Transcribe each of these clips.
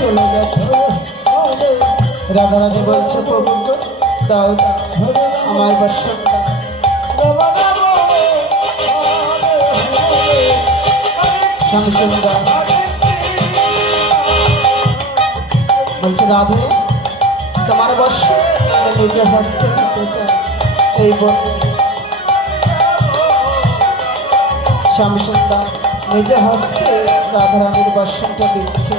চলে গেছে। রাধারানী বলছে প্রভু দাও আমার বর্ষণ শ্যামসুন্দর বলছে রাধে তোমার বর্ষ নিজে হস্তে দিতে চাই। এই বলতে শ্যামসুন্দর নিজে হস্তে রাধারানীর বর্ষণটা দিচ্ছে।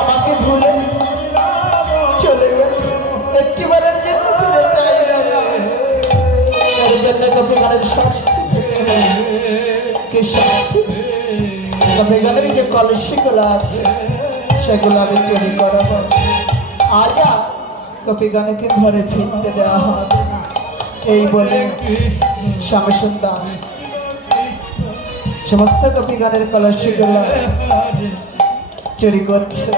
আমাকে ভুলে চলে গেছে, একটিবারের জন্য ফিরে চাই এর জন্য কপিগানের শাস্তি কি শাস্তি? কপিগানের যে কলসিগুলো আছে সেগুলো আমি চুরি করাবো। আজ আর কপিগানকে ঘরে ফিরতে দেওয়া হবে না। এই বলে শ্যামসুন্দর সমস্ত কপিগানের কলসিগুলো চুরি করছে।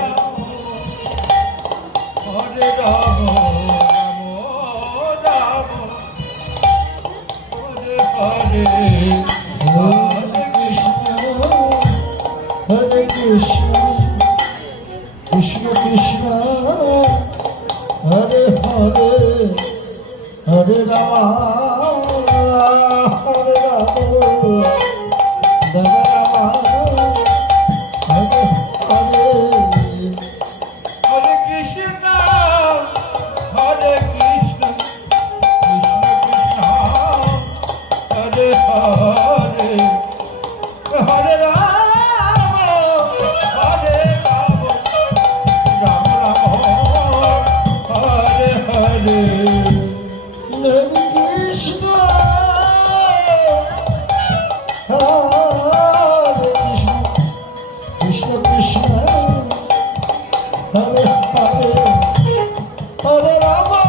Hare Krishna, Krishna Krishna, Hare Hare, Hare Rama, Hare Rama, Rama Rama, Hare Hare. Hare Krishna, Hare Krishna, Krishna Krishna, Hare Hare, Hare Rama.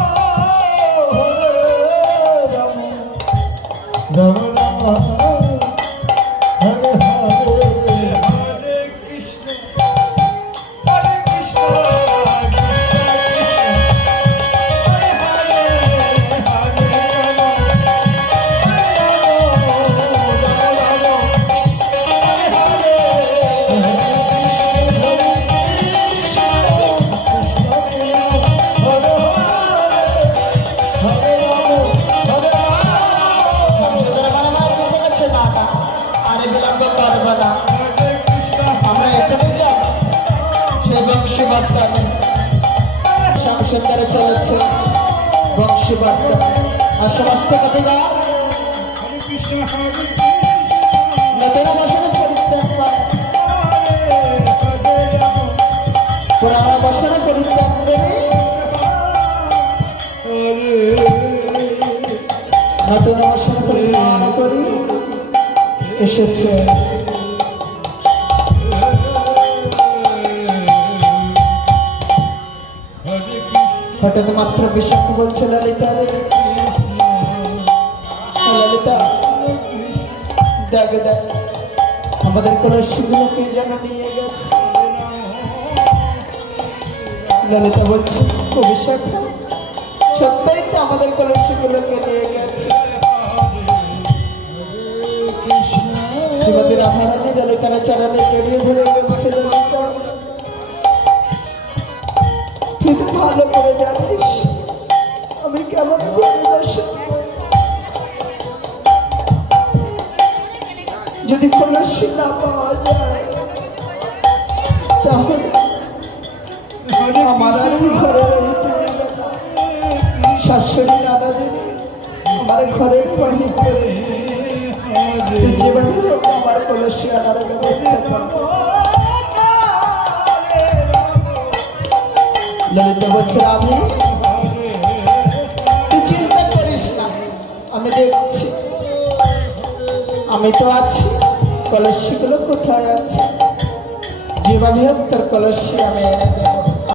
শ্যামসুন্দরে চলেছে বংশীবার্তা আর সমস্ত কপিগণ নতুন বসনে পরিত্যাগ করে পুরানো বসনে পরিত্যাগ করে নতুন বসনে পরিত্যাগ করি এসেছে। হঠাৎ মাত্র বিষ্ণু বলছে ললিতা ললিতা দেখ দেখ আমাদের কলসিগুলোকে যেন নিয়ে গেছে। ললিতা বলছে কবি শাখা সত্যই তো আমাদের কলসিগুলোকে নিয়ে গেছে। শ্রীমতী রাধারানী ললিতার চরণে জড়িয়ে ধরে বলছে, ললিতা তুই তো ভালো করে জানিস আমি কেমন পরিদর্শন করি। যদি কলসি না পাওয়া যায় তাহলে আমার আর ঘরে রইতে দেবে না। শাশুড়ি দাদাদের আমার ঘরের বাহির করে যেভাবে হোক আমার কলসি আনার ব্যবস্থা করো। ললিতা বলছে আমি তুই চিন্তা করিস না, আমি দেখছি, আমি তো আছি। কলসিগুলো কোথায় আছে যেভাবে হোক তোর কলসি আমি এনে দেবো।